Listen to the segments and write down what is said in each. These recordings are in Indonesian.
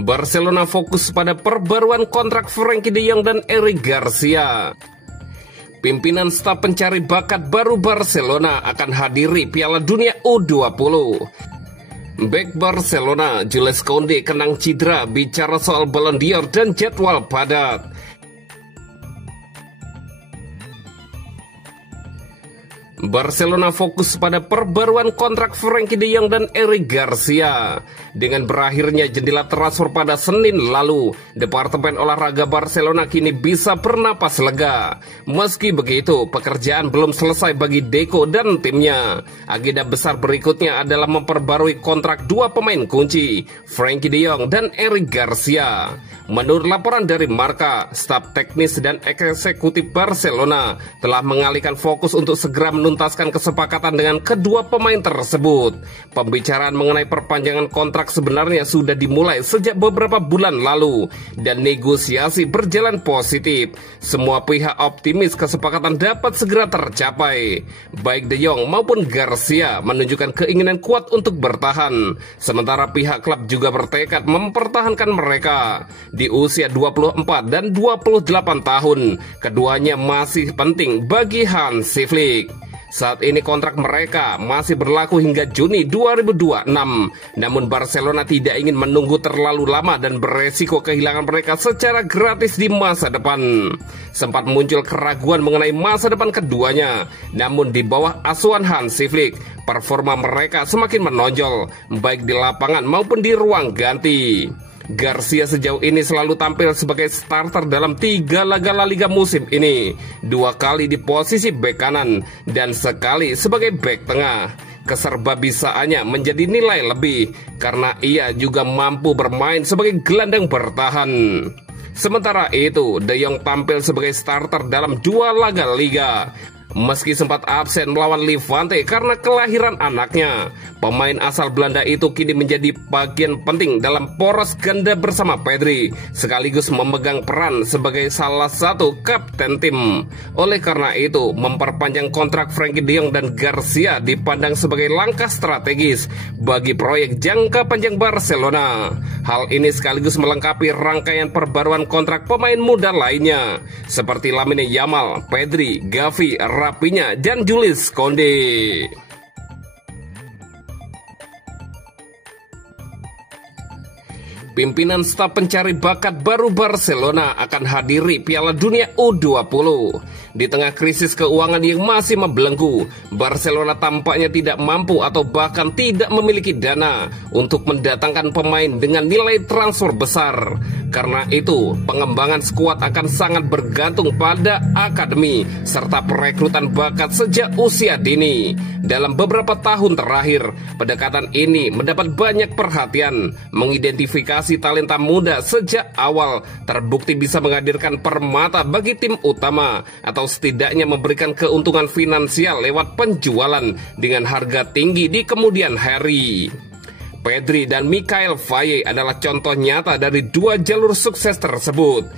Barcelona fokus pada perbaruan kontrak Frenkie de Jong dan Eric Garcia. Pimpinan staf pencari bakat baru Barcelona akan hadiri Piala Dunia U20. Bek Barcelona, Jules Koundé kenang cedera bicara soal Ballon d'Or dan jadwal padat. Barcelona fokus pada perbaruan kontrak Frenkie de Jong dan Eric Garcia. Dengan berakhirnya jendela transfer pada Senin lalu, Departemen Olahraga Barcelona kini bisa bernapas lega. Meski begitu, pekerjaan belum selesai bagi Deco dan timnya. Agenda besar berikutnya adalah memperbarui kontrak dua pemain kunci, Frenkie de Jong dan Eric Garcia. Menurut laporan dari Marca, staf teknis dan eksekutif Barcelona telah mengalihkan fokus untuk segera menuntaskan kesepakatan dengan kedua pemain tersebut. Pembicaraan mengenai perpanjangan kontrak sebenarnya sudah dimulai sejak beberapa bulan lalu dan negosiasi berjalan positif. Semua pihak optimis kesepakatan dapat segera tercapai. Baik De Jong maupun Garcia menunjukkan keinginan kuat untuk bertahan, sementara pihak klub juga bertekad mempertahankan mereka. Di usia 24 dan 28 tahun, keduanya masih penting bagi Hansi Flick. Saat ini kontrak mereka masih berlaku hingga Juni 2026. Namun Barcelona tidak ingin menunggu terlalu lama dan beresiko kehilangan mereka secara gratis di masa depan. Sempat muncul keraguan mengenai masa depan keduanya, namun di bawah asuhan Hansi Flick, performa mereka semakin menonjol, baik di lapangan maupun di ruang ganti. Garcia sejauh ini selalu tampil sebagai starter dalam 3 laga La Liga musim ini, 2 kali di posisi bek kanan dan sekali sebagai bek tengah. Keserbabisaannya menjadi nilai lebih karena ia juga mampu bermain sebagai gelandang bertahan. Sementara itu, De Jong tampil sebagai starter dalam 2 laga Liga. Meski sempat absen melawan Levante karena kelahiran anaknya, pemain asal Belanda itu kini menjadi bagian penting dalam poros ganda bersama Pedri, sekaligus memegang peran sebagai salah satu kapten tim. Oleh karena itu, memperpanjang kontrak Frenkie de Jong dan Garcia dipandang sebagai langkah strategis bagi proyek jangka panjang Barcelona. Hal ini sekaligus melengkapi rangkaian perbaruan kontrak pemain muda lainnya, seperti Lamine Yamal, Pedri, Gavi, Rafinha, dan Jules Koundé. Pimpinan staf pencari bakat baru Barcelona akan hadiri Piala Dunia U20. Di tengah krisis keuangan yang masih membelenggu, Barcelona tampaknya tidak mampu atau bahkan tidak memiliki dana untuk mendatangkan pemain dengan nilai transfer besar. Karena itu, pengembangan skuad akan sangat bergantung pada akademi serta perekrutan bakat sejak usia dini. Dalam beberapa tahun terakhir, pendekatan ini mendapat banyak perhatian. Mengidentifikasi talenta muda sejak awal terbukti bisa menghadirkan permata bagi tim utama atau setidaknya memberikan keuntungan finansial lewat penjualan dengan harga tinggi di kemudian hari. Pedri dan Mikhail Faye adalah contoh nyata dari 2 jalur sukses tersebut.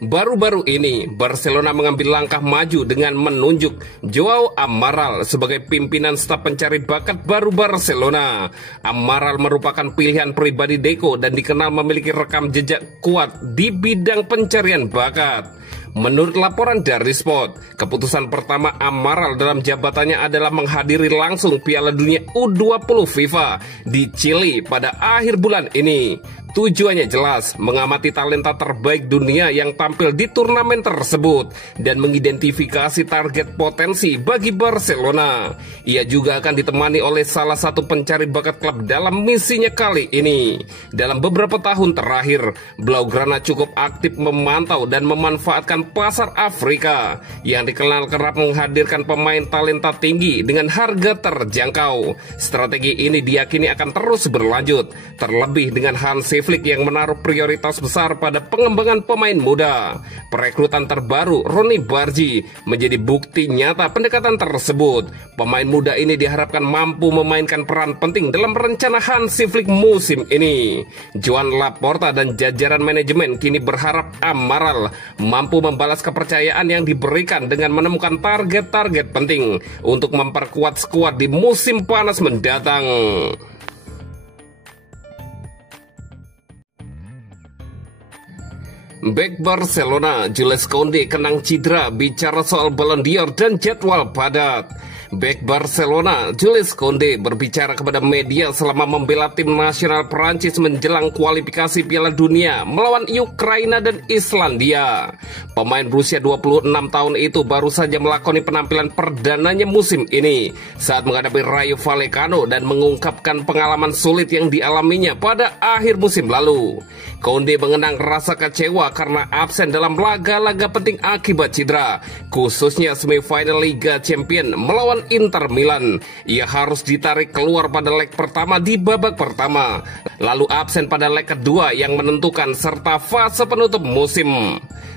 Baru-baru ini, Barcelona mengambil langkah maju dengan menunjuk Joao Amaral sebagai pimpinan staf pencari bakat baru Barcelona. Amaral merupakan pilihan pribadi Deco dan dikenal memiliki rekam jejak kuat di bidang pencarian bakat. Menurut laporan dari Sport, keputusan pertama Amaral dalam jabatannya adalah menghadiri langsung Piala Dunia U20 FIFA di Chili pada akhir bulan ini. Tujuannya jelas, mengamati talenta terbaik dunia yang tampil di turnamen tersebut dan mengidentifikasi target potensi bagi Barcelona. Ia juga akan ditemani oleh salah satu pencari bakat klub dalam misinya kali ini. Dalam beberapa tahun terakhir, Blaugrana cukup aktif memantau dan memanfaatkan pasar Afrika yang dikenal kerap menghadirkan pemain talenta tinggi dengan harga terjangkau. Strategi ini diyakini akan terus berlanjut, terlebih dengan Hansi Flick yang menaruh prioritas besar pada pengembangan pemain muda. Perekrutan terbaru Ronny Bargi menjadi bukti nyata pendekatan tersebut. Pemain muda ini diharapkan mampu memainkan peran penting dalam rencana Hansi Flick musim ini. Joan Laporta dan jajaran manajemen kini berharap Amaral mampu membalas kepercayaan yang diberikan dengan menemukan target-target penting untuk memperkuat skuad di musim panas mendatang. Bek Barcelona Jules Koundé kenang cedera bicara soal Ballon d'Or dan jadwal padat. Bek Barcelona Jules Koundé berbicara kepada media selama membela tim nasional Prancis menjelang kualifikasi Piala Dunia melawan Ukraina dan Islandia. Pemain berusia 26 tahun itu baru saja melakoni penampilan perdananya musim ini saat menghadapi Rayo Vallecano dan mengungkapkan pengalaman sulit yang dialaminya pada akhir musim lalu. Koundé mengenang rasa kecewa karena absen dalam laga-laga penting akibat cedera, khususnya semifinal Liga Champions melawan Inter Milan. Ia harus ditarik keluar pada leg pertama di babak pertama, lalu absen pada leg kedua yang menentukan serta fase penutup musim.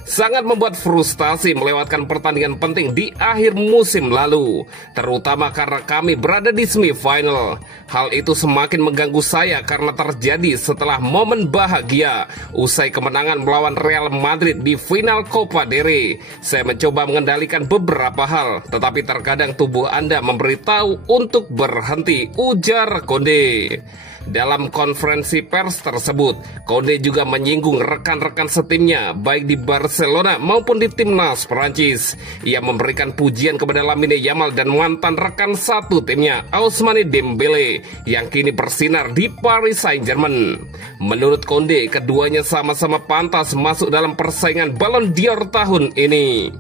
Sangat membuat frustasi melewatkan pertandingan penting di akhir musim lalu, terutama karena kami berada di semifinal. Hal itu semakin mengganggu saya karena terjadi setelah momen bahagia usai kemenangan melawan Real Madrid di final Copa del Rey. Saya mencoba mengendalikan beberapa hal, tetapi terkadang tubuh Anda memberitahu untuk berhenti, ujar Koundé. Dalam konferensi pers tersebut, Koundé juga menyinggung rekan-rekan setimnya baik di Barcelona maupun di timnas Prancis. Ia memberikan pujian kepada Lamine Yamal dan mantan rekan satu timnya, Ousmane Dembele, yang kini bersinar di Paris Saint-Germain. Menurut Koundé, keduanya sama-sama pantas masuk dalam persaingan Ballon d'Or tahun ini.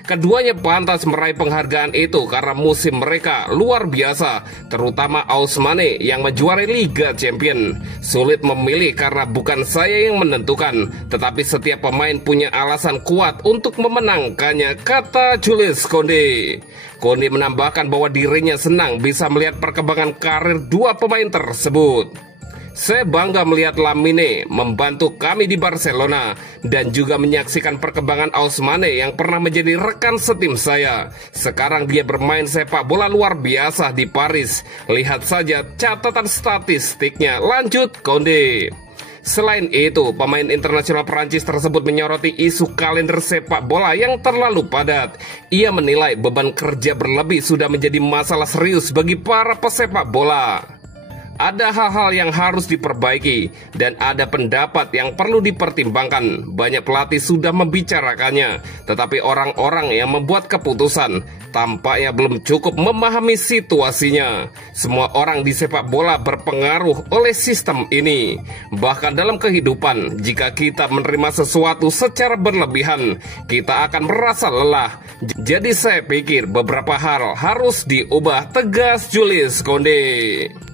Keduanya pantas meraih penghargaan itu karena musim mereka luar biasa, terutama Ousmane yang menjuarai Liga Champions. Sulit memilih karena bukan saya yang menentukan, tetapi setiap pemain punya alasan kuat untuk memenangkannya, kata Jules Koundé. Koundé menambahkan bahwa dirinya senang bisa melihat perkembangan karir dua pemain tersebut. Saya bangga melihat Lamine membantu kami di Barcelona dan juga menyaksikan perkembangan Ousmane yang pernah menjadi rekan setim saya. Sekarang dia bermain sepak bola luar biasa di Paris. Lihat saja catatan statistiknya, lanjut Koundé. Selain itu, pemain internasional Prancis tersebut menyoroti isu kalender sepak bola yang terlalu padat. Ia menilai beban kerja berlebih sudah menjadi masalah serius bagi para pesepak bola. Ada hal-hal yang harus diperbaiki dan ada pendapat yang perlu dipertimbangkan. Banyak pelatih sudah membicarakannya, tetapi orang-orang yang membuat keputusan tampaknya belum cukup memahami situasinya. Semua orang di sepak bola berpengaruh oleh sistem ini. Bahkan dalam kehidupan, jika kita menerima sesuatu secara berlebihan, kita akan merasa lelah. Jadi saya pikir beberapa hal harus diubah, tegas Jules Koundé.